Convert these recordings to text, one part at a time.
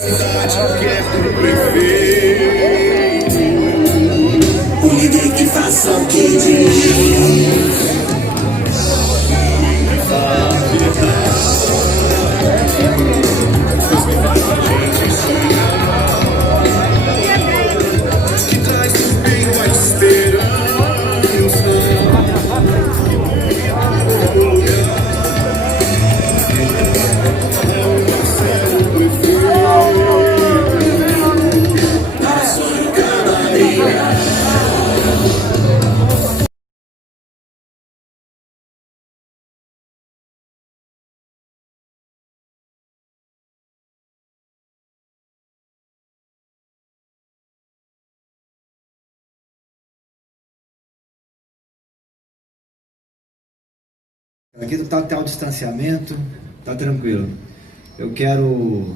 Cidade quer do prefeito, o líder que faça o que diz. Que traz no peito a esperança. Aqui está o distanciamento, tá tranquilo. Eu quero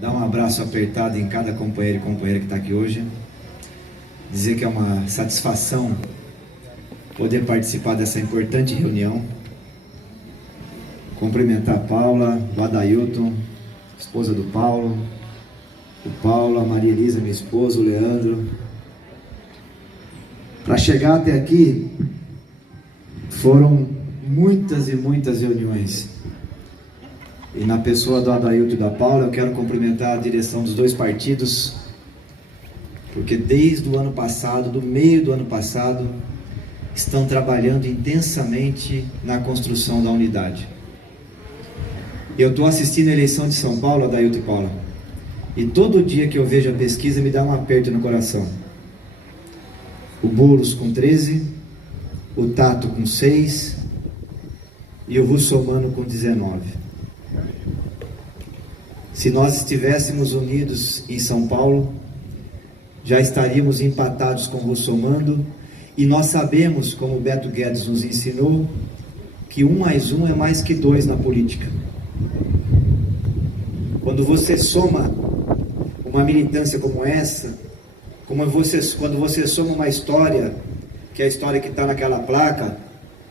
dar um abraço apertado em cada companheiro e companheira que está aqui hoje. Dizer que é uma satisfação poder participar dessa importante reunião. Cumprimentar a Paula, o Adailton, esposa do Paulo, o Paulo, a Maria Elisa, minha esposa, o Leandro. Para chegar até aqui, foram muitas e muitas reuniões. E na pessoa do Adailton e da Paula, eu quero cumprimentar a direção dos dois partidos, porque desde o ano passado, do meio do ano passado, estão trabalhando intensamente na construção da unidade. Eu estou assistindo a eleição de São Paulo, Adailton e Paula, e todo dia que eu vejo a pesquisa me dá um aperto no coração. O Boulos com 13, o Tato com 6 e o Russomano com 19. Se nós estivéssemos unidos em São Paulo, já estaríamos empatados com o Russomano, e nós sabemos, como o Beto Guedes nos ensinou, que 1 mais 1 é mais que 2 na política. Quando você soma uma militância como essa, quando você soma uma história, que é a história que está naquela placa,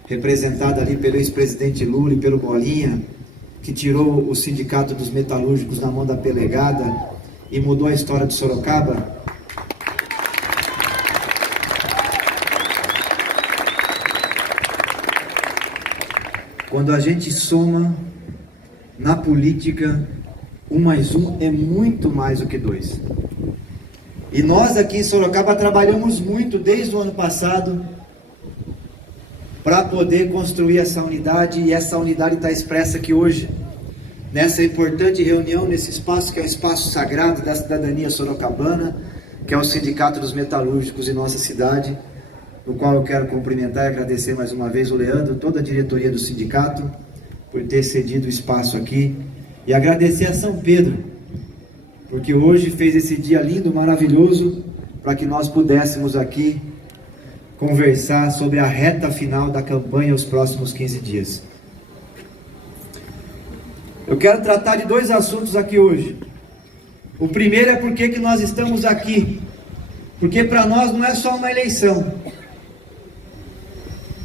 representada ali pelo ex-presidente Lula e pelo Bolinha, que tirou o sindicato dos metalúrgicos na mão da pelegada e mudou a história de Sorocaba. Quando a gente soma na política, 1 mais 1 é muito mais do que 2. E nós aqui em Sorocaba trabalhamos muito desde o ano passado para poder construir essa unidade, e essa unidade está expressa aqui hoje, nessa importante reunião, nesse espaço que é o espaço sagrado da cidadania sorocabana, que é o Sindicato dos Metalúrgicos em nossa cidade, no qual eu quero cumprimentar e agradecer mais uma vez o Leandro, toda a diretoria do sindicato, por ter cedido o espaço aqui, e agradecer a São Pedro, porque hoje fez esse dia lindo, maravilhoso, para que nós pudéssemos aqui conversar sobre a reta final da campanha os próximos 15 dias. Eu quero tratar de 2 assuntos aqui hoje. O primeiro é por que nós estamos aqui. Porque para nós não é só uma eleição.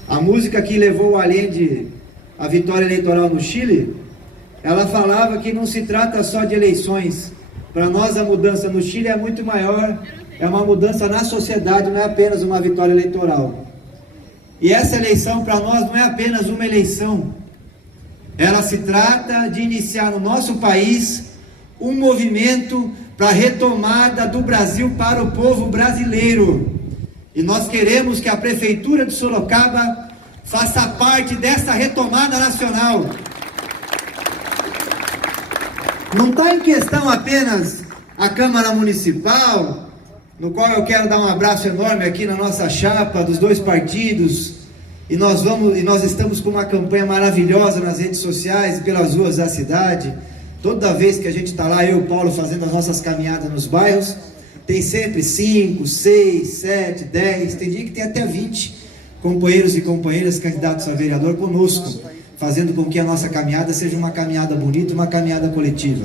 A música que levou o Allende à vitória eleitoral no Chile, ela falava que não se trata só de eleições. Para nós a mudança no Chile é muito maior. É uma mudança na sociedade, não é apenas uma vitória eleitoral. E essa eleição para nós não é apenas uma eleição. Ela se trata de iniciar no nosso país um movimento para a retomada do Brasil para o povo brasileiro. E nós queremos que a Prefeitura de Sorocaba faça parte dessa retomada nacional. Não está em questão apenas a Câmara Municipal, no qual eu quero dar um abraço enorme aqui na nossa chapa dos 2 partidos, e nós estamos com uma campanha maravilhosa nas redes sociais e pelas ruas da cidade. Toda vez que a gente está lá, eu e o Paulo, fazendo as nossas caminhadas nos bairros, tem sempre 5, 6, 7, 10, tem dia que tem até 20 companheiros e companheiras candidatos a vereador conosco, fazendo com que a nossa caminhada seja uma caminhada bonita, uma caminhada coletiva.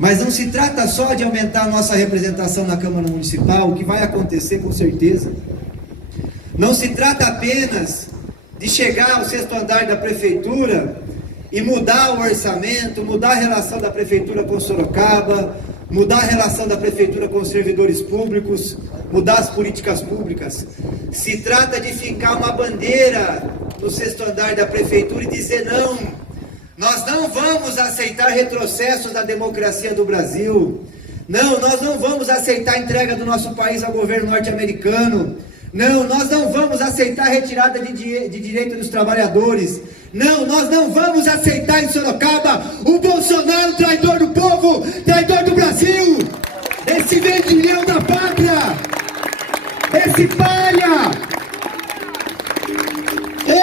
Mas não se trata só de aumentar a nossa representação na Câmara Municipal, o que vai acontecer com certeza. Não se trata apenas de chegar ao 6º andar da Prefeitura e mudar o orçamento, mudar a relação da Prefeitura com Sorocaba, mudar a relação da prefeitura com os servidores públicos, mudar as políticas públicas. Se trata de fincar uma bandeira no 6º andar da prefeitura e dizer não, nós não vamos aceitar retrocessos da democracia do Brasil. Não, nós não vamos aceitar a entrega do nosso país ao governo norte-americano. Não, nós não vamos aceitar a retirada de direito dos trabalhadores. Não, nós não vamos aceitar em Sorocaba o Bolsonaro, traidor do povo, traidor do Brasil, esse vendilhão da pátria, esse palha,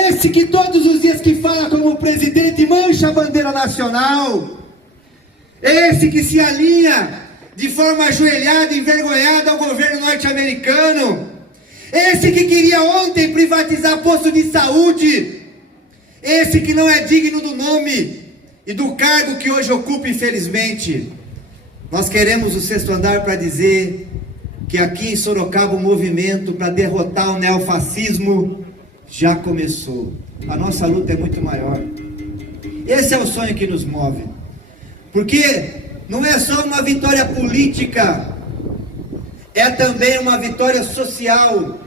esse que todos os dias que fala como presidente mancha a bandeira nacional, esse que se alinha de forma ajoelhada, envergonhada ao governo norte-americano, esse que queria ontem privatizar posto de saúde, esse que não é digno do nome e do cargo que hoje ocupa, infelizmente. Nós queremos o 6º andar para dizer que aqui em Sorocaba o movimento para derrotar o neofascismo já começou. A nossa luta é muito maior. Esse é o sonho que nos move. Porque não é só uma vitória política, é também uma vitória social.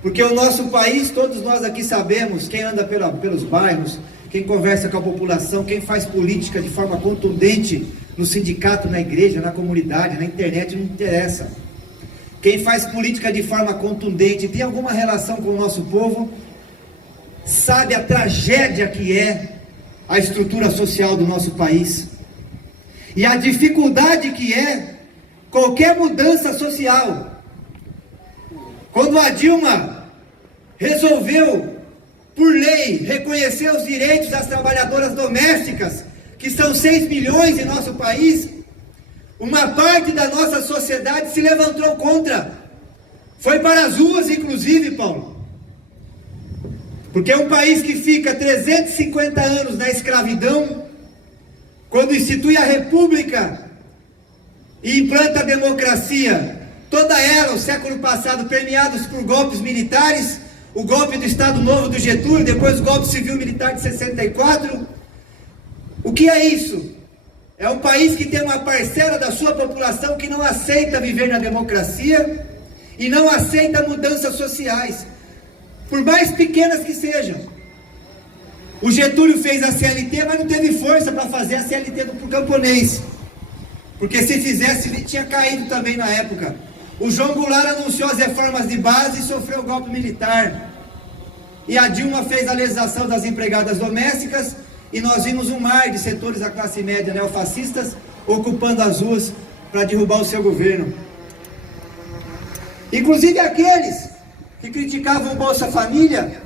Porque o nosso país, todos nós aqui sabemos, quem anda pelos bairros, quem conversa com a população, quem faz política de forma contundente no sindicato, na igreja, na comunidade, na internet, não interessa. Quem faz política de forma contundente, tem alguma relação com o nosso povo, sabe a tragédia que é a estrutura social do nosso país. E a dificuldade que é qualquer mudança social. Quando a Dilma resolveu, por lei, reconhecer os direitos das trabalhadoras domésticas, que são 6 milhões em nosso país, uma parte da nossa sociedade se levantou contra. Foi para as ruas, inclusive, Paulo. Porque é um país que fica 350 anos na escravidão, quando institui a República e implanta a democracia, toda ela, o século passado, permeados por golpes militares, o golpe do Estado Novo do Getúlio, depois o golpe civil-militar de 64. O que é isso? É um país que tem uma parcela da sua população que não aceita viver na democracia e não aceita mudanças sociais, por mais pequenas que sejam. O Getúlio fez a CLT, mas não teve força para fazer a CLT do camponês, porque se fizesse, ele tinha caído também na época. O João Goulart anunciou as reformas de base e sofreu o golpe militar. E a Dilma fez a legislação das empregadas domésticas, e nós vimos um mar de setores da classe média neofascistas ocupando as ruas para derrubar o seu governo. Inclusive aqueles que criticavam o Bolsa Família,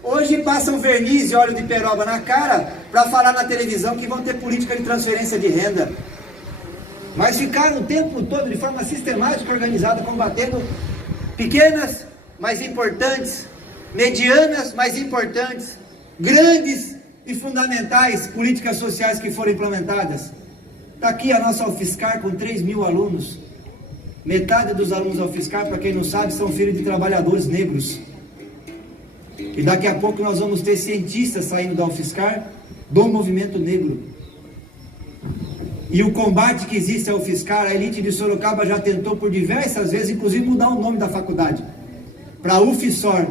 hoje passam verniz e óleo de peroba na cara para falar na televisão que vão ter política de transferência de renda. Mas ficaram o tempo todo de forma sistemática, organizada, combatendo pequenas, mas importantes, medianas, mas importantes, grandes e fundamentais políticas sociais que foram implementadas. Está aqui a nossa UFSCar com 3 mil alunos. Metade dos alunos da UFSCar, para quem não sabe, são filhos de trabalhadores negros. E daqui a pouco nós vamos ter cientistas saindo da UFSCar do movimento negro. E o combate que existe ao UFSCar, a elite de Sorocaba já tentou por diversas vezes, inclusive mudar o nome da faculdade para UFSOR,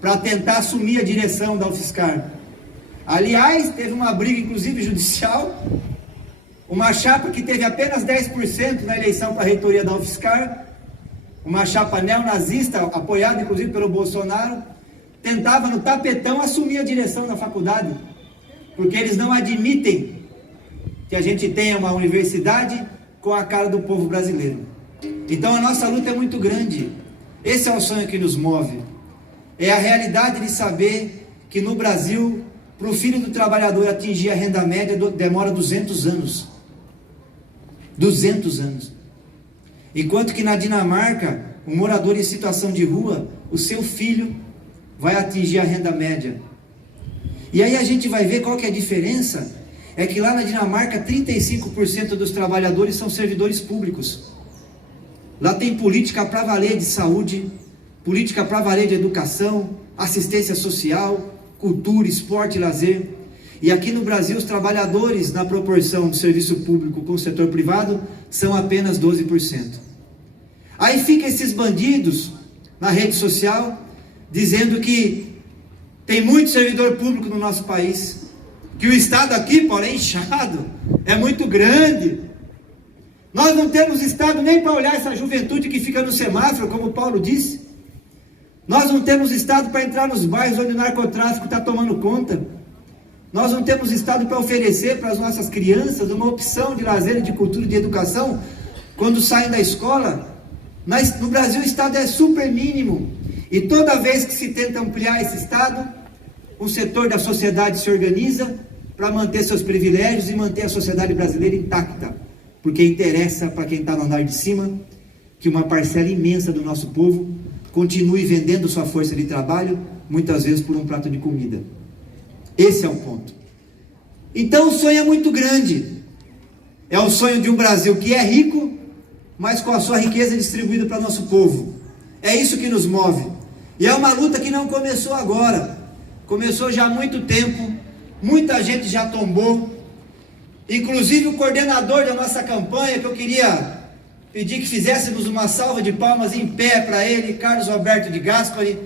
para tentar assumir a direção da UFSCar. Aliás, teve uma briga, inclusive judicial, uma chapa que teve apenas 10% na eleição para a reitoria da UFSCar, uma chapa neonazista, apoiada inclusive pelo Bolsonaro, tentava no tapetão assumir a direção da faculdade, porque eles não admitem que a gente tenha uma universidade com a cara do povo brasileiro. Então a nossa luta é muito grande. Esse é o sonho que nos move. É a realidade de saber que no Brasil, para o filho do trabalhador atingir a renda média, demora 200 anos. 200 anos. Enquanto que na Dinamarca, um morador em situação de rua, o seu filho vai atingir a renda média. E aí a gente vai ver qual que é a diferença. É que lá na Dinamarca 35% dos trabalhadores são servidores públicos. Lá tem política para valer de saúde, política para valer de educação, assistência social, cultura, esporte e lazer. E aqui no Brasil, os trabalhadores, na proporção do serviço público com o setor privado, são apenas 12%. Aí ficam esses bandidos na rede social, dizendo que tem muito servidor público no nosso país, que o Estado aqui, porém, inchado, é muito grande. Nós não temos Estado nem para olhar essa juventude que fica no semáforo, como Paulo disse. Nós não temos Estado para entrar nos bairros onde o narcotráfico está tomando conta. Nós não temos Estado para oferecer para as nossas crianças uma opção de lazer, de cultura e de educação quando saem da escola. No Brasil o Estado é super mínimo. E toda vez que se tenta ampliar esse Estado, um setor da sociedade se organiza para manter seus privilégios e manter a sociedade brasileira intacta. Porque interessa para quem está no andar de cima que uma parcela imensa do nosso povo continue vendendo sua força de trabalho, muitas vezes por um prato de comida. Esse é o ponto. Então o sonho é muito grande. É o sonho de um Brasil que é rico, mas com a sua riqueza distribuída para nosso povo. É isso que nos move. E é uma luta que não começou agora. Começou já há muito tempo. Muita gente já tombou. Inclusive o coordenador da nossa campanha, que eu queria pedir que fizéssemos uma salva de palmas em pé para ele, Carlos Alberto de Gaspari,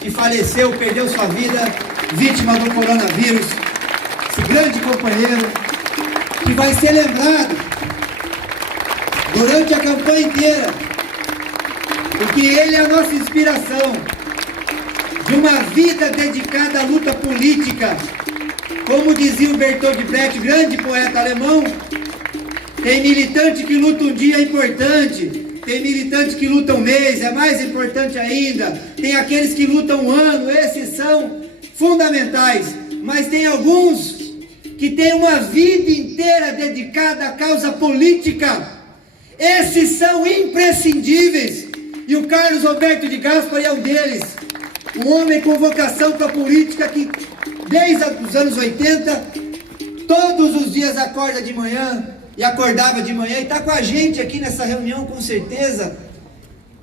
que faleceu, perdeu sua vida, vítima do coronavírus. Esse grande companheiro, que vai ser lembrado durante a campanha inteira, porque ele é a nossa inspiração de uma vida dedicada à luta política. Como dizia o Bertolt Brecht, grande poeta alemão, tem militante que luta um dia, é importante. Tem militante que luta um mês, é mais importante ainda. Tem aqueles que lutam um ano, esses são fundamentais. Mas tem alguns que têm uma vida inteira dedicada à causa política. Esses são imprescindíveis. E o Carlos Alberto de Gaspari é um deles. Um homem com vocação para a política que, desde os anos 80, todos os dias acorda de manhã e acordava de manhã e está com a gente aqui nessa reunião, com certeza,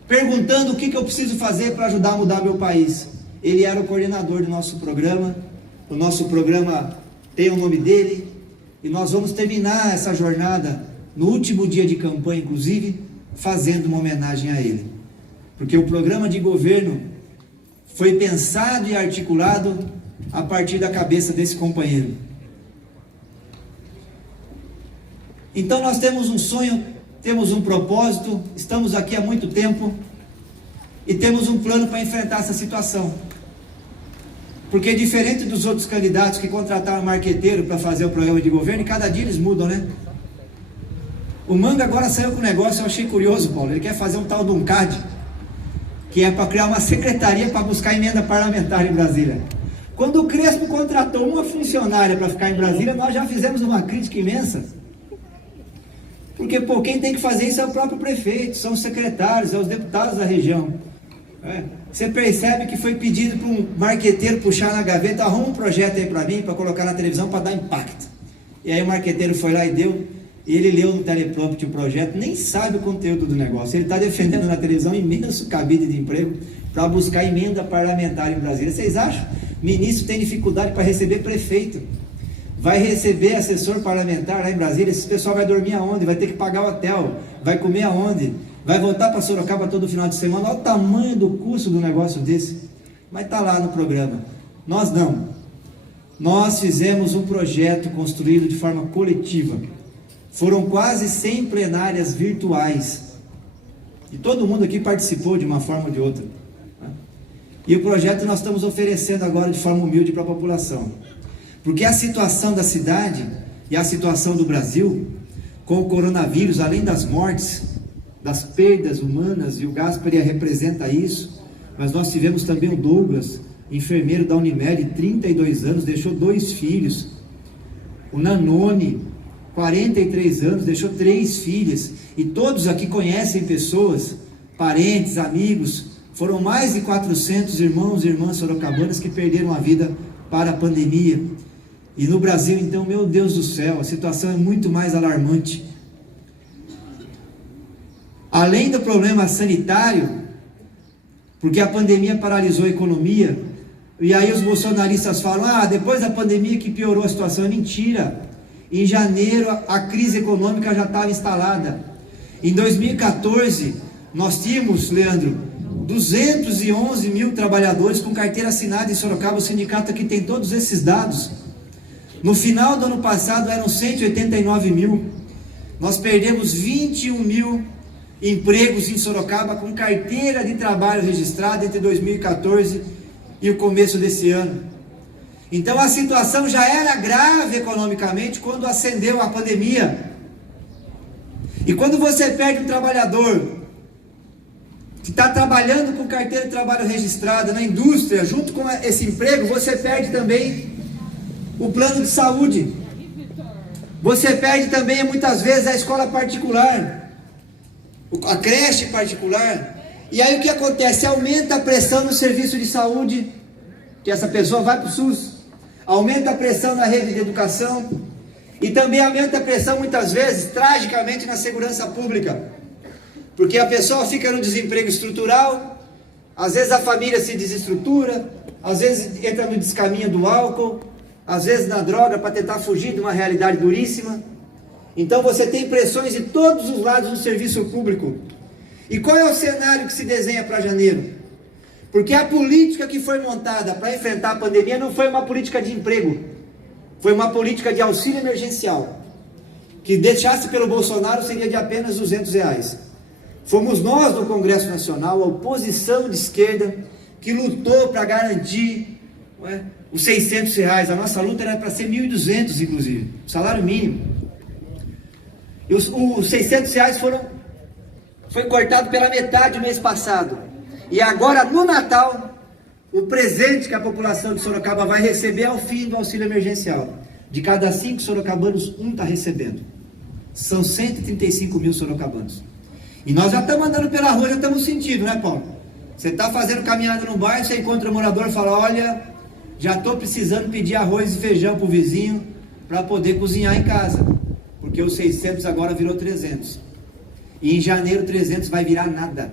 perguntando o que eu preciso fazer para ajudar a mudar meu país. Ele era o coordenador do nosso programa. O nosso programa tem o nome dele e nós vamos terminar essa jornada no último dia de campanha, inclusive, fazendo uma homenagem a ele. Porque o programa de governo foi pensado e articulado a partir da cabeça desse companheiro. Então nós temos um sonho, temos um propósito, estamos aqui há muito tempo e temos um plano para enfrentar essa situação. Porque diferente dos outros candidatos que contrataram marqueteiro para fazer o programa de governo, e cada dia eles mudam, né? O Manga agora saiu com um negócio, eu achei curioso, Paulo. Ele quer fazer um tal de um CAD, que é para criar uma secretaria para buscar emenda parlamentar em Brasília. Quando o Crespo contratou uma funcionária para ficar em Brasília, nós já fizemos uma crítica imensa. Porque, pô, quem tem que fazer isso é o próprio prefeito, são os secretários, são os deputados da região. Você percebe que foi pedido para um marqueteiro puxar na gaveta, arruma um projeto aí para mim, para colocar na televisão, para dar impacto. E aí o marqueteiro foi lá e deu, e ele leu no teleprompter o projeto, nem sabe o conteúdo do negócio. Ele está defendendo na televisão imenso cabide de emprego para buscar emenda parlamentar em Brasília. Vocês acham? Ministro tem dificuldade para receber prefeito. Vai receber assessor parlamentar lá em Brasília. Esse pessoal vai dormir aonde? Vai ter que pagar o hotel. Vai comer aonde? Vai voltar para Sorocaba todo final de semana. Olha o tamanho do custo do negócio desse. Mas está lá no programa. Nós não. Nós fizemos um projeto construído de forma coletiva. Foram quase 100 plenárias virtuais. E todo mundo aqui participou de uma forma ou de outra. E o projeto nós estamos oferecendo agora de forma humilde para a população. Porque a situação da cidade e a situação do Brasil, com o coronavírus, além das mortes, das perdas humanas, e o Gaspari representa isso, mas nós tivemos também o Douglas, enfermeiro da Unimed, 32 anos, deixou 2 filhos. O Nanone, 43 anos, deixou 3 filhas. E todos aqui conhecem pessoas, parentes, amigos. Foram mais de 400 irmãos e irmãs sorocabanas que perderam a vida para a pandemia. E no Brasil, então, meu Deus do céu, a situação é muito mais alarmante. Além do problema sanitário, porque a pandemia paralisou a economia, E aí os bolsonaristas falam, depois da pandemia que piorou a situação. É mentira. Em janeiro a crise econômica já estava instalada. Em 2014, nós tínhamos, Leandro, 211 mil trabalhadores com carteira assinada em Sorocaba. O sindicato aqui tem todos esses dados. No final do ano passado eram 189 mil. Nós perdemos 21 mil empregos em Sorocaba com carteira de trabalho registrada entre 2014 e o começo desse ano. Então a situação já era grave economicamente quando acendeu a pandemia. E quando você perde um trabalhador que está trabalhando com carteira de trabalho registrada na indústria, junto com esse emprego, você perde também o plano de saúde. Você perde também muitas vezes a escola particular, a creche particular. E aí o que acontece? Aumenta a pressão no serviço de saúde, que essa pessoa vai para o SUS. Aumenta a pressão na rede de educação. E também aumenta a pressão muitas vezes, tragicamente, na segurança pública. Porque a pessoa fica no desemprego estrutural, às vezes a família se desestrutura, às vezes entra no descaminho do álcool, às vezes na droga para tentar fugir de uma realidade duríssima. Então você tem pressões de todos os lados no serviço público. E qual é o cenário que se desenha para janeiro? Porque a política que foi montada para enfrentar a pandemia não foi uma política de emprego, foi uma política de auxílio emergencial, que deixasse pelo Bolsonaro seria de apenas R$200. Fomos nós do Congresso Nacional, a oposição de esquerda, que lutou para garantir os R$600. A nossa luta era para ser 1.200, inclusive, salário mínimo. E os R$600 foi cortado pela metade no mês passado. E agora, no Natal, o presente que a população de Sorocaba vai receber é o fim do auxílio emergencial. De cada 5 sorocabanos, 1 está recebendo. São 135 mil sorocabanos. E nós já estamos andando pela rua, já estamos sentindo, né, Paulo? Você está fazendo caminhada no bairro, você encontra um morador e fala, olha, já estou precisando pedir arroz e feijão para o vizinho para poder cozinhar em casa. Porque os 600 agora virou 300. E em janeiro 300 vai virar nada.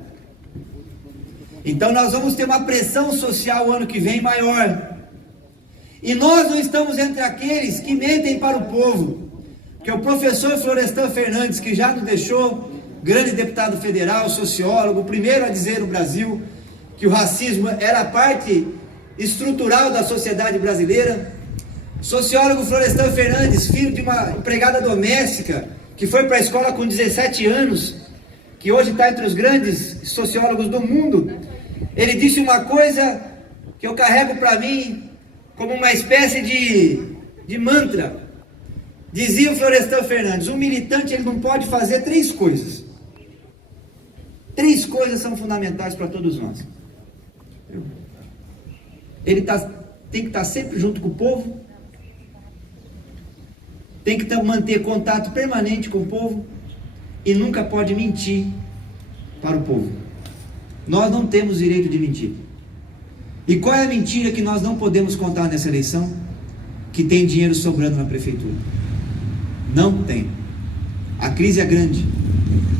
Então nós vamos ter uma pressão social o ano que vem maior. E nós não estamos entre aqueles que mentem para o povo. Porque o professor Florestan Fernandes, que já nos deixou, grande deputado federal, sociólogo, o primeiro a dizer no Brasil que o racismo era parte estrutural da sociedade brasileira. Sociólogo Florestan Fernandes, filho de uma empregada doméstica, que foi para a escola com 17 anos, que hoje está entre os grandes sociólogos do mundo. Ele disse uma coisa que eu carrego para mim como uma espécie de mantra. Dizia o Florestan Fernandes, um militante ele não pode fazer 3 coisas. 3 coisas são fundamentais para todos nós. Ele tem que estar sempre junto com o povo, tem que manter contato permanente com o povo e nunca pode mentir para o povo. Nós não temos direito de mentir. E qual é a mentira que nós não podemos contar nessa eleição? Que tem dinheiro sobrando na prefeitura. Não tem. A crise é grande.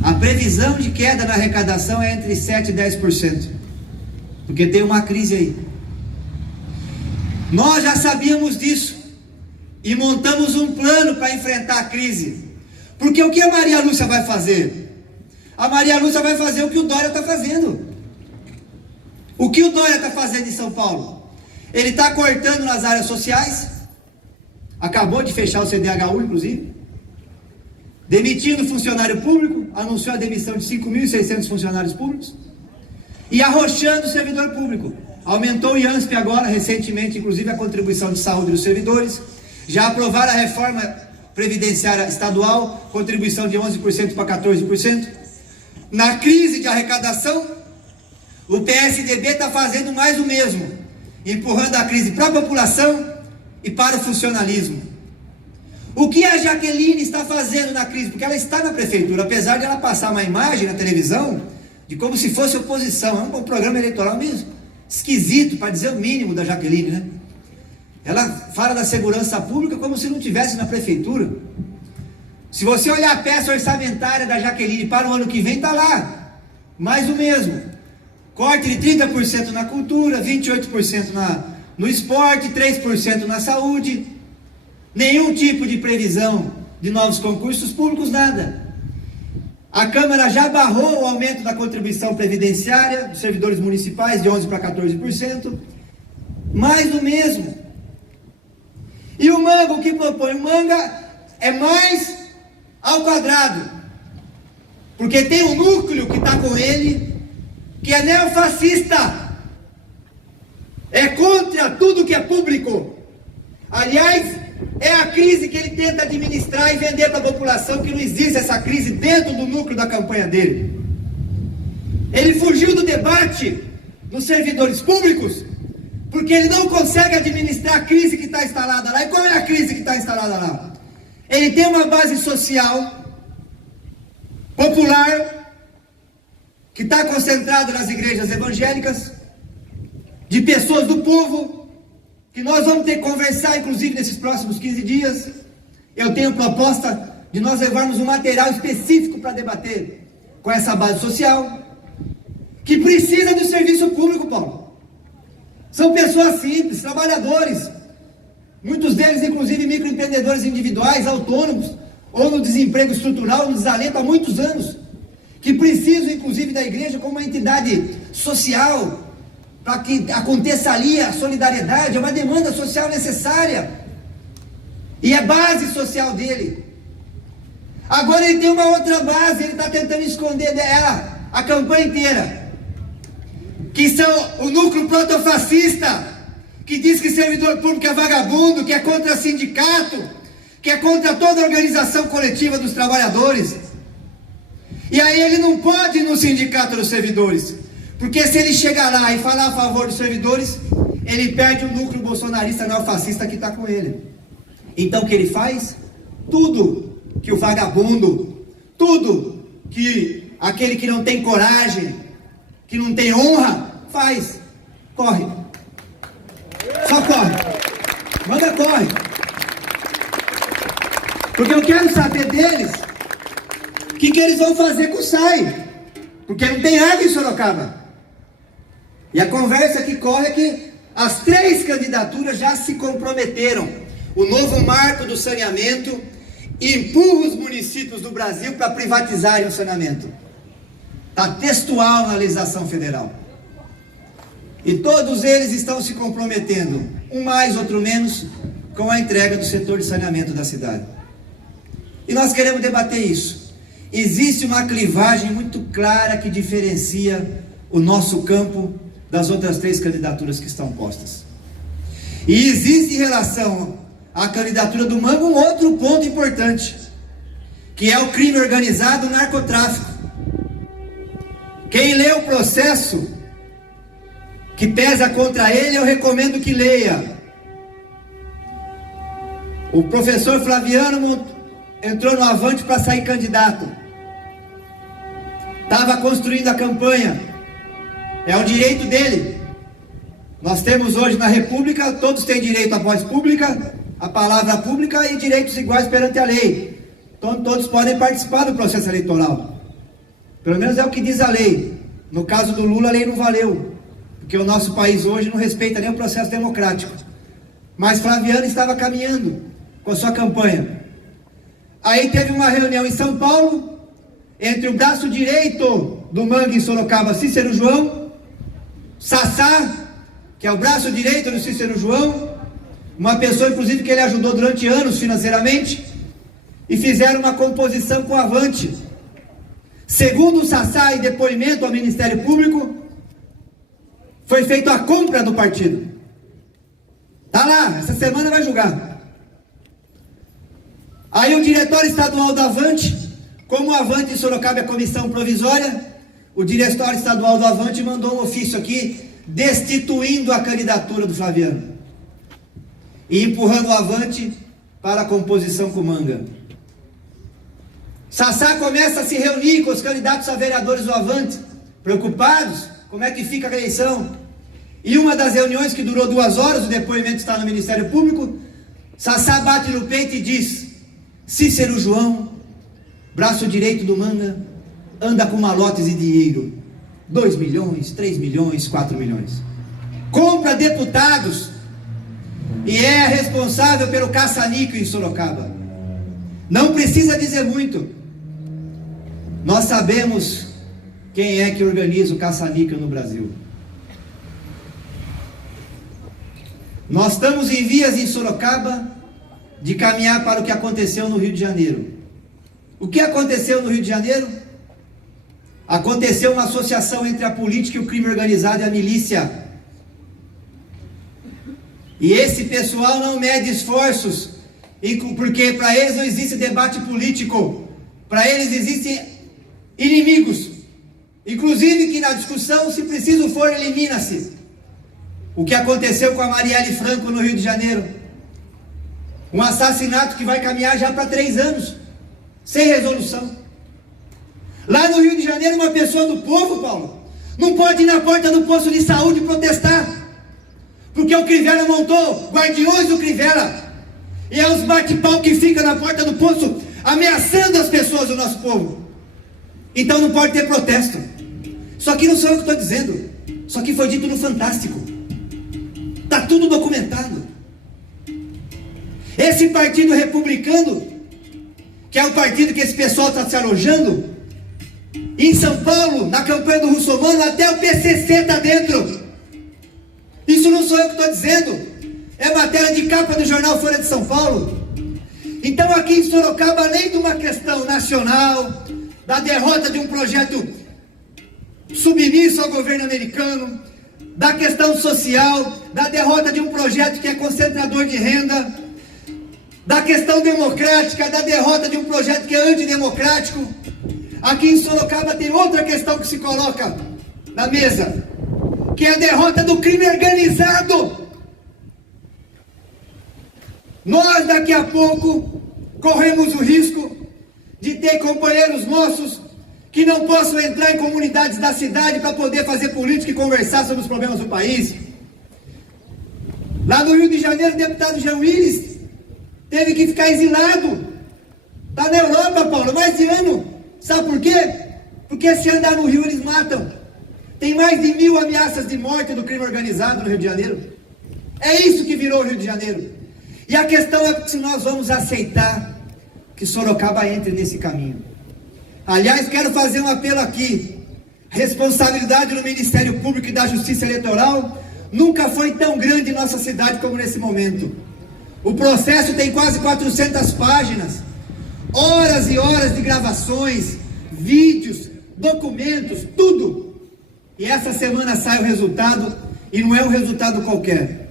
A previsão de queda na arrecadação é entre 7% e 10%. Porque tem uma crise aí. Nós já sabíamos disso. E montamos um plano para enfrentar a crise. Porque o que a Maria Lúcia vai fazer? A Maria Lúcia vai fazer o que o Dória está fazendo. O que o Dória está fazendo em São Paulo? Ele está cortando nas áreas sociais. Acabou de fechar o CDHU, inclusive. Demitindo funcionário público. Anunciou a demissão de 5.600 funcionários públicos. E arrochando o servidor público. Aumentou o IANSP agora, recentemente, inclusive, a contribuição de saúde dos servidores. Já aprovaram a reforma previdenciária estadual, contribuição de 11% para 14%. Na crise de arrecadação, o PSDB está fazendo mais o mesmo, empurrando a crise para a população e para o funcionalismo. O que a Jaqueline está fazendo na crise? Porque ela está na prefeitura, apesar de ela passar uma imagem na televisão de como se fosse oposição. É um programa eleitoral mesmo esquisito, para dizer o mínimo, da Jaqueline, né? Ela fala da segurança pública como se não tivesse na prefeitura. Se você olhar a peça orçamentária da Jaqueline para o ano que vem, está lá. Mais o mesmo. Corte de 30% na cultura, 28% no esporte, 3% na saúde, nenhum tipo de previsão de novos concursos públicos, nada. A Câmara já barrou o aumento da contribuição previdenciária dos servidores municipais de 11% para 14%, mais do mesmo. E o Manga, o que propõe? O Manga é mais ao quadrado, porque tem um núcleo que está com ele, que é neofascista, é contra tudo que é público. Aliás, é a crise que ele tenta administrar e vender para a população que não existe essa crise dentro do núcleo da campanha dele. Ele fugiu do debate dos servidores públicos porque ele não consegue administrar a crise que está instalada lá. E qual é a crise que está instalada lá? Ele tem uma base social popular que está concentrada nas igrejas evangélicas, de pessoas do povo, que nós vamos ter que conversar, inclusive, nesses próximos 15 dias. Eu tenho proposta de nós levarmos um material específico para debater com essa base social, que precisa do serviço público, Paulo. São pessoas simples, trabalhadores, muitos deles, inclusive, microempreendedores individuais, autônomos, ou no desemprego estrutural, no desalento há muitos anos, que precisam, inclusive, da igreja como uma entidade social, para que aconteça ali a solidariedade. É uma demanda social necessária, e é base social dele. Agora ele tem uma outra base, ele está tentando esconder dela a campanha inteira, que são o núcleo protofascista, que diz que servidor público é vagabundo, que é contra sindicato, que é contra toda a organização coletiva dos trabalhadores. E aí ele não pode ir no sindicato dos servidores, porque se ele chegar lá e falar a favor dos servidores, ele perde o núcleo bolsonarista neofascista que está com ele. Então o que ele faz? Tudo que o vagabundo, tudo que aquele que não tem coragem, que não tem honra, faz. Corre. Só corre. Manda corre. Porque eu quero saber deles o que eles vão fazer com o SAI. Porque não tem água em Sorocaba. E a conversa que corre é que as 3 candidaturas já se comprometeram. O novo marco do saneamento empurra os municípios do Brasil para privatizarem o saneamento. Está textual na legislação federal. E todos eles estão se comprometendo, um mais, outro menos, com a entrega do setor de saneamento da cidade. E nós queremos debater isso. Existe uma clivagem muito clara que diferencia o nosso campo das outras 3 candidaturas que estão postas. E existe em relação à candidatura do Manga um outro ponto importante, que é o crime organizado, o narcotráfico. Quem lê o processo que pesa contra ele, eu recomendo que leia. O professor Flaviano entrou no Avante para sair candidato. Estava construindo a campanha. É o direito dele. Nós temos hoje na República, todos têm direito à voz pública, à palavra pública e direitos iguais perante a lei. Então todos podem participar do processo eleitoral. Pelo menos é o que diz a lei. No caso do Lula, a lei não valeu, porque o nosso país hoje não respeita nem o processo democrático. Mas Flaviano estava caminhando com a sua campanha. Aí teve uma reunião em São Paulo, entre o braço direito do Manga em Sorocaba, Cícero João, Sassá, que é o braço direito do Cícero João, uma pessoa inclusive que ele ajudou durante anos financeiramente, e fizeram uma composição com o Avante. Segundo o Sassá, em depoimento ao Ministério Público, foi feita a compra do partido. Está lá, essa semana vai julgar. Aí o diretório estadual do Avante, como o Avante em Sorocaba é comissão provisória, o diretório estadual do Avante mandou um ofício aqui, destituindo a candidatura do Flaviano e empurrando o Avante para a composição com o Manga. Sassá começa a se reunir com os candidatos a vereadores do Avante, preocupados, como é que fica a eleição. E uma das reuniões que durou 2 horas, o depoimento está no Ministério Público, Sassá bate no peito e diz: Cícero João, braço direito do Manga, anda com malotes e dinheiro, 2 milhões, 3 milhões, 4 milhões. Compra deputados e é a responsável pelo caça-níquel em Sorocaba. Não precisa dizer muito. Nós sabemos quem é que organiza o caça-níquel no Brasil. Nós estamos em vias em Sorocaba de caminhar para o que aconteceu no Rio de Janeiro. O que aconteceu no Rio de Janeiro? Aconteceu uma associação entre a política e o crime organizado e a milícia. E esse pessoal não mede esforços, porque para eles não existe debate político, para eles existem inimigos, inclusive que na discussão, se preciso for, elimina-se. O que aconteceu com a Marielle Franco no Rio de Janeiro? Um assassinato que vai caminhar já para 3 anos, sem resolução. Lá no Rio de Janeiro, uma pessoa do povo, Paulo, não pode ir na porta do posto de saúde protestar, porque o Crivella montou guardiões do Crivella, e é os bate-pau que ficam na porta do posto, ameaçando as pessoas do nosso povo. Então não pode ter protesto. Só que não sou eu que estou dizendo, só que foi dito no Fantástico. Está tudo documentado. Esse partido republicano, que é o partido que esse pessoal está se alojando, em São Paulo, na campanha do Russomano, até o PCC está dentro. Isso não sou eu que estou dizendo, é matéria de capa do jornal Folha de São Paulo. Então aqui em Sorocaba, além de uma questão nacional, da derrota de um projeto submisso ao governo americano, da questão social, da derrota de um projeto que é concentrador de renda, da questão democrática, da derrota de um projeto que é antidemocrático, aqui em Sorocaba tem outra questão que se coloca na mesa, que é a derrota do crime organizado. Nós daqui a pouco corremos o risco de ter companheiros nossos que não possam entrar em comunidades da cidade para poder fazer política e conversar sobre os problemas do país. Lá no Rio de Janeiro, o deputado Jean Willis teve que ficar exilado. Está na Europa, Paulo, mais de ano. Sabe por quê? Porque se andar no Rio, eles matam. Tem mais de 1000 ameaças de morte do crime organizado no Rio de Janeiro. É isso que virou o Rio de Janeiro. E a questão é se nós vamos aceitar que Sorocaba entre nesse caminho. Aliás, quero fazer um apelo aqui. Responsabilidade no Ministério Público e da Justiça Eleitoral nunca foi tão grande em nossa cidade como nesse momento. O processo tem quase 400 páginas, horas e horas de gravações, vídeos, documentos, tudo. E essa semana sai o resultado, e não é um resultado qualquer,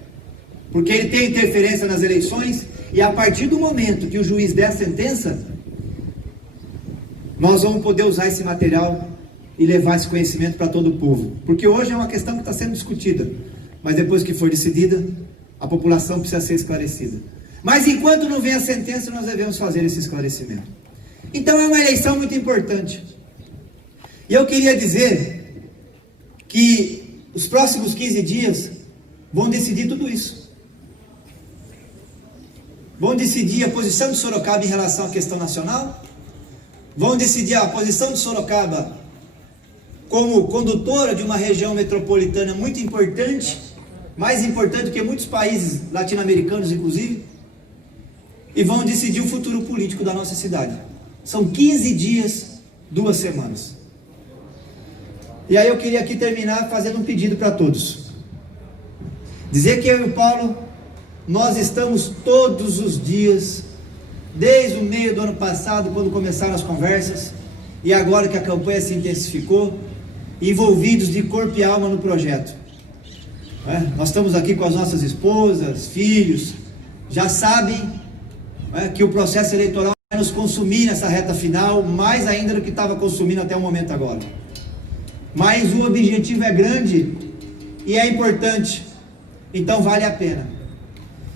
porque ele tem interferência nas eleições, e a partir do momento que o juiz der a sentença, nós vamos poder usar esse material e levar esse conhecimento para todo o povo. Porque hoje é uma questão que está sendo discutida, mas depois que for decidida, a população precisa ser esclarecida. Mas enquanto não vem a sentença, nós devemos fazer esse esclarecimento. Então é uma eleição muito importante. E eu queria dizer que os próximos 15 dias vão decidir tudo isso. Vão decidir a posição de Sorocaba em relação à questão nacional, vão decidir a posição de Sorocaba como condutora de uma região metropolitana muito importante, mais importante do que muitos países latino-americanos, inclusive, e vão decidir o futuro político da nossa cidade. São 15 dias, 2 semanas. E aí eu queria aqui terminar fazendo um pedido para todos. Dizer que eu e o Paulo, nós estamos todos os dias, desde o meio do ano passado, quando começaram as conversas, e agora que a campanha se intensificou, envolvidos de corpo e alma no projeto. Nós estamos aqui com as nossas esposas, filhos, já sabem que o processo eleitoral vai nos consumir nessa reta final, mais ainda do que estava consumindo até o momento agora. Mas o objetivo é grande e é importante, então vale a pena.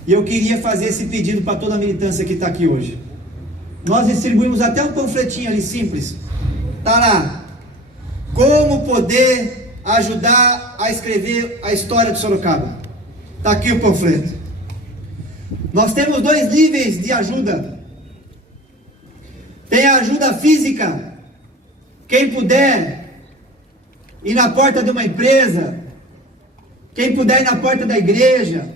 E eu queria fazer esse pedido para toda a militância que está aqui hoje. Nós distribuímos até um panfletinho ali simples, está lá, como poder ajudar a escrever a história de Sorocaba. Está aqui o panfleto. Nós temos 2 níveis de ajuda. Tem a ajuda física. Quem puder ir na porta de uma empresa, quem puder ir na porta da igreja,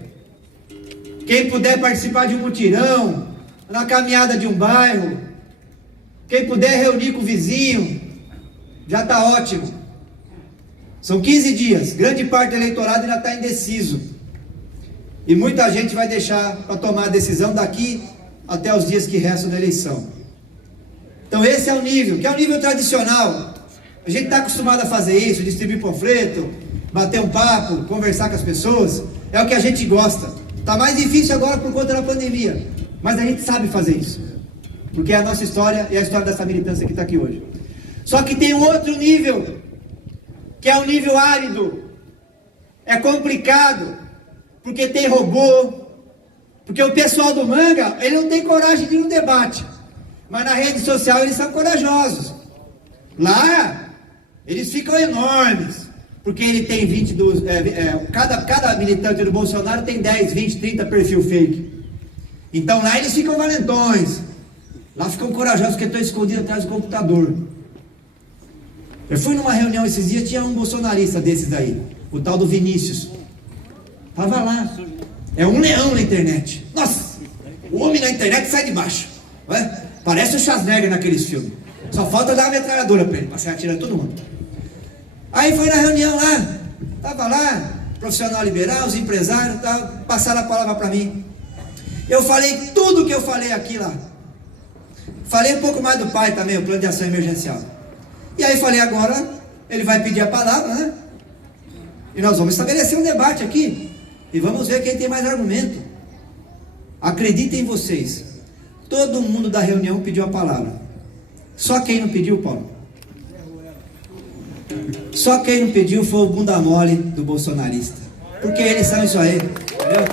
Quem puder participar de um mutirão, na caminhada de um bairro, quem puder reunir com o vizinho, já está ótimo. São 15 dias, grande parte do eleitorado ainda está indeciso. E muita gente vai deixar para tomar a decisão daqui até os dias que restam da eleição. Então esse é o nível, que é o nível tradicional. A gente está acostumado a fazer isso, distribuir panfleto, bater um papo, conversar com as pessoas. É o que a gente gosta. Está mais difícil agora por conta da pandemia. Mas a gente sabe fazer isso. Porque é a nossa história e a história dessa militância que está aqui hoje. Só que tem um outro nível, que é o nível árido. É complicado, porque tem robô, porque o pessoal do Manga, ele não tem coragem de ir no debate. Mas na rede social eles são corajosos. Lá, eles ficam enormes. Porque ele tem 22, cada militante do Bolsonaro tem 10, 20, 30 perfil fake. Então lá eles ficam valentões. Lá ficam corajosos porque estão escondidos atrás do computador. Eu fui numa reunião esses dias, tinha um bolsonarista desses aí, o tal do Vinícius. Tava lá. É um leão na internet. Nossa, o homem na internet sai de baixo. Não é? Parece o Schwarzenegger naqueles filmes. Só falta dar uma metralhadora para ele, para sair atirando todo mundo. Aí foi na reunião lá, estava lá, profissional liberal, os empresários, passaram a palavra para mim. Eu falei tudo que eu falei aqui lá. Falei um pouco mais do pai também, o plano de ação emergencial. E aí falei, agora ele vai pedir a palavra, né? E nós vamos estabelecer um debate aqui. E vamos ver quem tem mais argumento. Acreditem vocês, todo mundo da reunião pediu a palavra. Só quem não pediu, Paulo? Só quem não pediu foi o bunda mole do bolsonarista. Porque eles são isso aí, entendeu?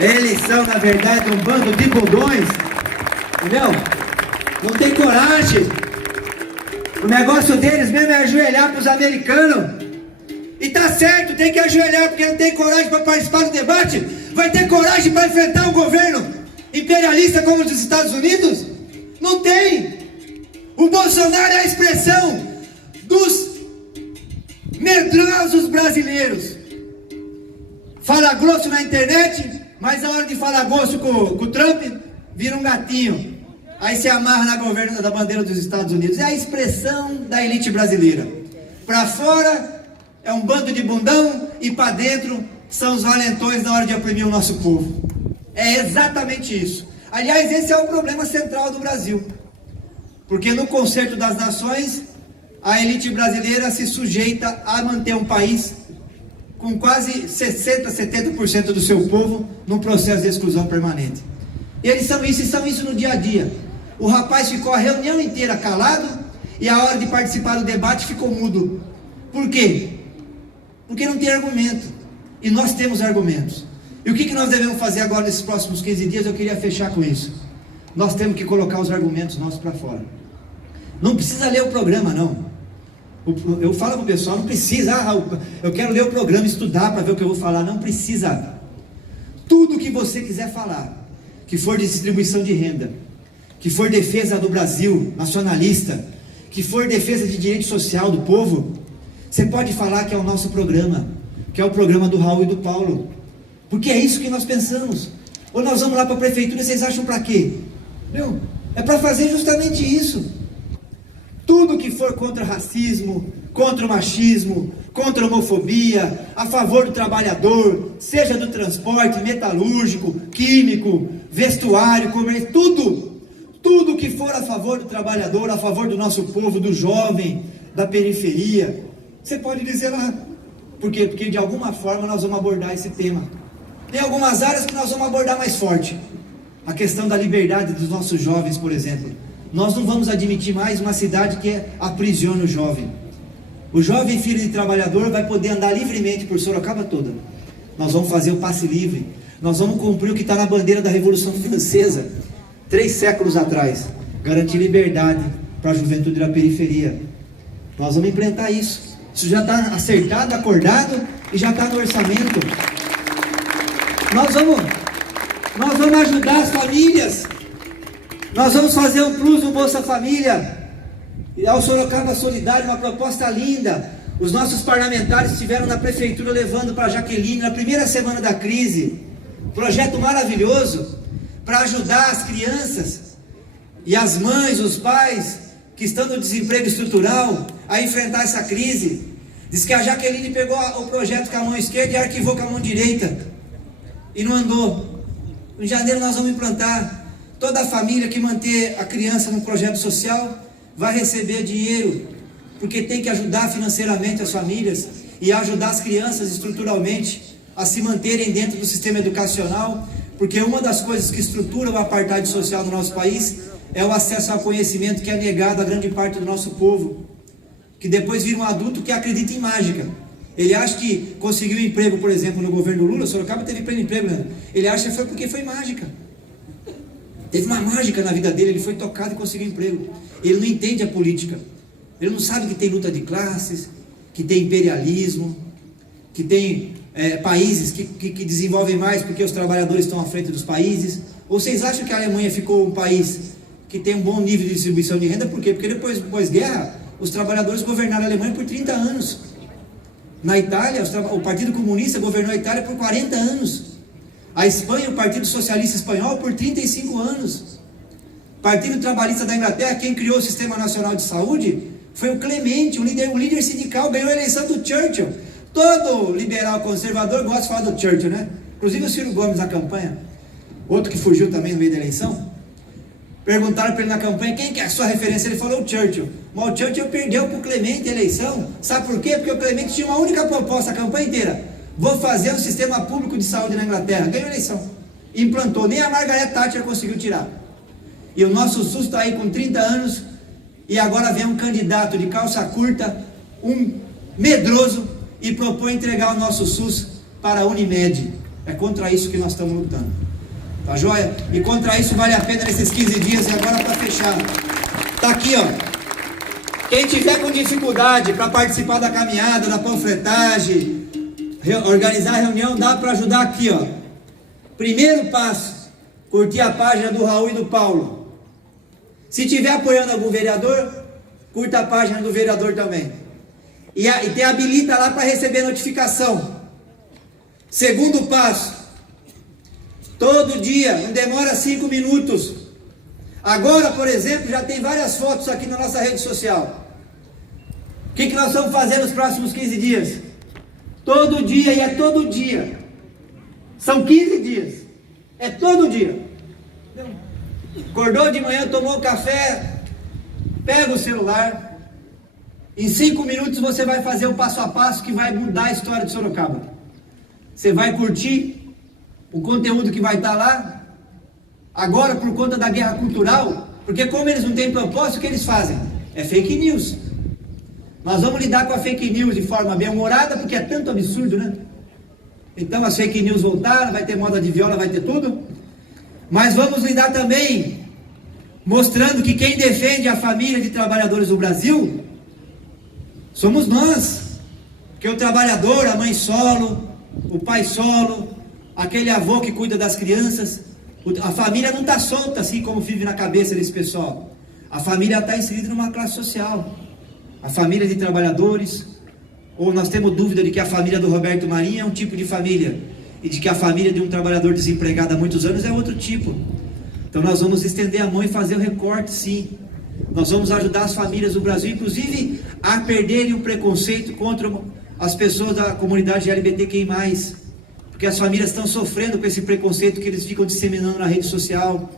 Eles são, na verdade, um bando de bundões, entendeu? Não tem coragem. O negócio deles mesmo é ajoelhar para os americanos. E tá certo, tem que ajoelhar, porque não tem coragem para participar do debate. Vai ter coragem para enfrentar um governo imperialista como o dos Estados Unidos? Não tem. O Bolsonaro é a expressão dos medrosos brasileiros. Fala grosso na internet, mas a hora de falar grosso com o Trump, vira um gatinho. Aí se amarra na governo da bandeira dos Estados Unidos. É a expressão da elite brasileira. Para fora é um bando de bundão e para dentro são os valentões na hora de oprimir o nosso povo. É exatamente isso. Aliás, esse é o problema central do Brasil. Porque no concerto das nações, a elite brasileira se sujeita a manter um país com quase 60%, 70% do seu povo num processo de exclusão permanente. E eles são isso no dia a dia. O rapaz ficou a reunião inteira calado e a hora de participar do debate ficou mudo. Por quê? Porque não tem argumento. E nós temos argumentos. E o que nós devemos fazer agora nesses próximos 15 dias? Eu queria fechar com isso. Nós temos que colocar os argumentos nossos para fora. Não precisa ler o programa, não. Eu falo para o pessoal, não precisa, eu quero ler o programa, estudar para ver o que eu vou falar. Não precisa. Tudo que você quiser falar, que for de distribuição de renda, que for defesa do Brasil, nacionalista, que for defesa de direito social do povo, você pode falar que é o nosso programa, que é o programa do Raul e do Paulo. Porque é isso que nós pensamos. Ou nós vamos lá para a prefeitura, vocês acham para quê? Não, é para fazer justamente isso. Tudo que for contra racismo, contra o machismo, contra a homofobia, a favor do trabalhador, seja do transporte, metalúrgico, químico, vestuário, comércio, tudo que for a favor do trabalhador, a favor do nosso povo, do jovem, da periferia, você pode dizer lá. Por quê? Porque de alguma forma nós vamos abordar esse tema. Tem algumas áreas que nós vamos abordar mais forte. A questão da liberdade dos nossos jovens, por exemplo. Nós não vamos admitir mais uma cidade que aprisiona o jovem. O jovem filho de trabalhador vai poder andar livremente por Sorocaba toda. Nós vamos fazer o passe livre. Nós vamos cumprir o que está na bandeira da Revolução Francesa, 3 séculos atrás. Garantir liberdade para a juventude da periferia. Nós vamos implementar isso. Isso já está acertado, acordado e já está no orçamento. Nós vamos ajudar as famílias. Nós vamos fazer um plus no Bolsa Família. E ao Sorocaba Solidário, uma proposta linda. Os nossos parlamentares estiveram na prefeitura levando para Jaqueline, na primeira semana da crise, Projeto maravilhoso para ajudar as crianças e as mães, os pais que estão no desemprego estrutural a enfrentar essa crise. Diz que a Jaqueline pegou o projeto com a mão esquerda e arquivou com a mão direita e não andou. Em janeiro nós vamos implantar. Toda a família que manter a criança no projeto social vai receber dinheiro, porque tem que ajudar financeiramente as famílias e ajudar as crianças estruturalmente a se manterem dentro do sistema educacional, porque uma das coisas que estrutura o apartheid social no nosso país é o acesso ao conhecimento, que é negado a grande parte do nosso povo, que depois vira um adulto que acredita em mágica. Ele acha que conseguiu emprego, por exemplo, no governo Lula. Sorocaba teve pleno emprego, né? Ele acha que foi porque foi mágica. Teve uma mágica na vida dele, ele foi tocado e conseguiu emprego. Ele não entende a política. Ele não sabe que tem luta de classes, que tem imperialismo, que tem países que desenvolvem mais porque os trabalhadores estão à frente dos países. Ou vocês acham que a Alemanha ficou um país que tem um bom nível de distribuição de renda? Por quê? Porque depois pós-guerra, os trabalhadores governaram a Alemanha por 30 anos. Na Itália, o Partido Comunista governou a Itália por 40 anos. A Espanha, o Partido Socialista Espanhol, por 35 anos. O Partido Trabalhista da Inglaterra, quem criou o Sistema Nacional de Saúde, foi o Clemente, um líder sindical, ganhou a eleição do Churchill. Todo liberal conservador gosta de falar do Churchill, né? Inclusive o Ciro Gomes na campanha, outro que fugiu também no meio da eleição. Perguntaram para ele na campanha, quem que é a sua referência? Ele falou o Churchill. Mas o Churchill perdeu para o Clemente a eleição. Sabe por quê? Porque o Clemente tinha uma única proposta a campanha inteira: vou fazer um sistema público de saúde na Inglaterra. Ganhou a eleição. Implantou. Nem a Margaret Thatcher conseguiu tirar. E o nosso SUS está aí com 30 anos, e agora vem um candidato de calça curta, um medroso, e propõe entregar o nosso SUS para a Unimed. É contra isso que nós estamos lutando. Tá joia? E contra isso vale a pena nesses 15 dias. E agora para fechar, tá aqui, ó. Quem tiver com dificuldade para participar da caminhada, da panfletagem, organizar a reunião, dá para ajudar aqui, ó. Primeiro passo, curtir a página do Raul e do Paulo. Se tiver apoiando algum vereador, curta a página do vereador também. E te habilita lá para receber notificação. Segundo passo, todo dia, não demora 5 minutos. Agora, por exemplo, já tem várias fotos aqui na nossa rede social. O que nós vamos fazer nos próximos 15 dias? Todo dia, e é todo dia. São 15 dias. É todo dia. Acordou de manhã, tomou café, pega o celular. Em 5 minutos você vai fazer o passo a passo que vai mudar a história de Sorocaba. Você vai curtir o conteúdo que vai estar lá. Agora, por conta da guerra cultural, porque como eles não têm propósito, o que eles fazem? É fake news. Nós vamos lidar com a fake news de forma bem-humorada, porque é tanto absurdo, né? Então as fake news voltaram, vai ter moda de viola, vai ter tudo. Mas vamos lidar também mostrando que quem defende a família de trabalhadores do Brasil somos nós. Porque o trabalhador, a mãe solo, o pai solo, aquele avô que cuida das crianças, a família não está solta assim como vive na cabeça desse pessoal. A família está inserida numa classe social. A família de trabalhadores, ou nós temos dúvida de que a família do Roberto Marinho é um tipo de família, e de que a família de um trabalhador desempregado há muitos anos é outro tipo. Então nós vamos estender a mão e fazer o recorte, sim. Nós vamos ajudar as famílias do Brasil, inclusive, a perderem o preconceito contra as pessoas da comunidade LGBTQI+, porque as famílias estão sofrendo com esse preconceito que eles ficam disseminando na rede social.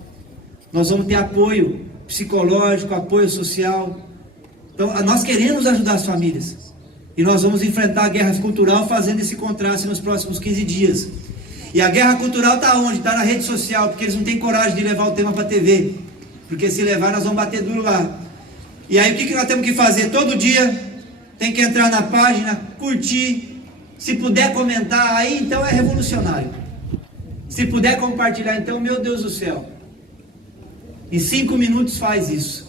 Nós vamos ter apoio psicológico, apoio social. Então nós queremos ajudar as famílias, e nós vamos enfrentar a guerra cultural fazendo esse contraste nos próximos 15 dias. E a guerra cultural está onde? Está na rede social, porque eles não têm coragem de levar o tema para a TV, porque se levar nós vamos bater duro lá. E aí o que nós temos que fazer? Todo dia tem que entrar na página, curtir, se puder comentar, aí então é revolucionário. Se puder compartilhar, então, meu Deus do céu, em 5 minutos faz isso.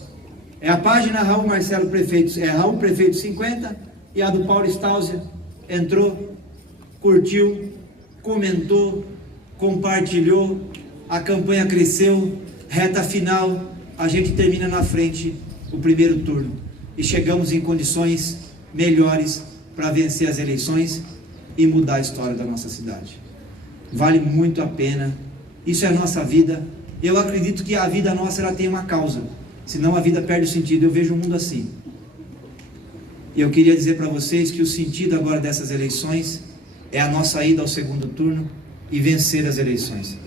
É a página Raul Marcelo Prefeito, é Raul Prefeito 50, e a do Paulo Estáuzia. Entrou, curtiu, comentou, compartilhou, a campanha cresceu, reta final, a gente termina na frente o primeiro turno, e chegamos em condições melhores para vencer as eleições e mudar a história da nossa cidade. vale muito a pena. Isso é a nossa vida. Eu acredito que a vida nossa ela tem uma causa, senão a vida perde o sentido. Eu vejo o mundo assim. E eu queria dizer para vocês que o sentido agora dessas eleições é a nossa ida ao segundo turno e vencer as eleições,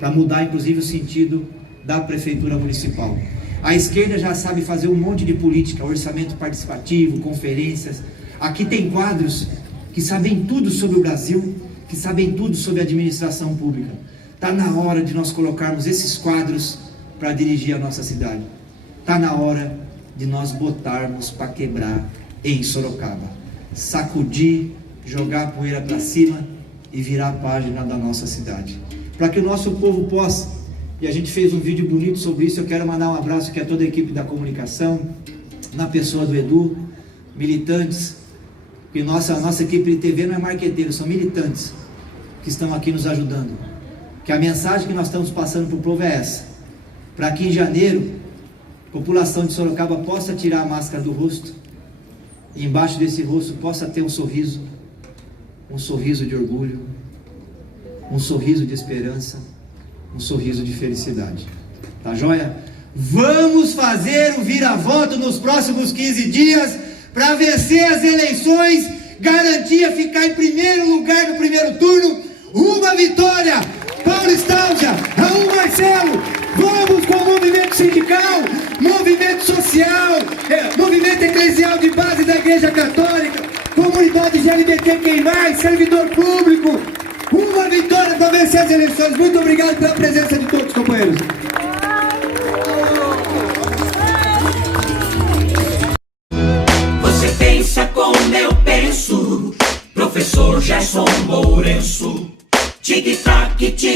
para mudar inclusive o sentido da prefeitura municipal. A esquerda já sabe fazer um monte de política, orçamento participativo, conferências. Aqui tem quadros que sabem tudo sobre o Brasil, que sabem tudo sobre a administração pública. Está na hora de nós colocarmos esses quadros para dirigir a nossa cidade. Está na hora de nós botarmos para quebrar em Sorocaba. Sacudir, jogar a poeira para cima e virar a página da nossa cidade. Para que o nosso povo possa, e a gente fez um vídeo bonito sobre isso, eu quero mandar um abraço aqui a toda a equipe da comunicação, na pessoa do Edu, militantes, porque nossa equipe de TV não é marqueteiro, são militantes que estão aqui nos ajudando. Que a mensagem que nós estamos passando para o povo é essa: para que em janeiro a população de Sorocaba possa tirar a máscara do rosto e embaixo desse rosto possa ter um sorriso de orgulho, um sorriso de esperança, um sorriso de felicidade. Tá joia? Vamos fazer o vira-voto nos próximos 15 dias para vencer as eleições, garantir ficar em primeiro lugar no primeiro turno. Uma vitória! Paulo Estálgia, Raul Marcelo, vamos com o movimento sindical, movimento social, movimento eclesial de base da Igreja Católica, comunidade LGBT+, servidor público. Uma vitória para vencer as eleições. Muito obrigado pela presença de todos, companheiros. Você pensa como eu penso, professor Gerson Lourenço. Tic-tac, tic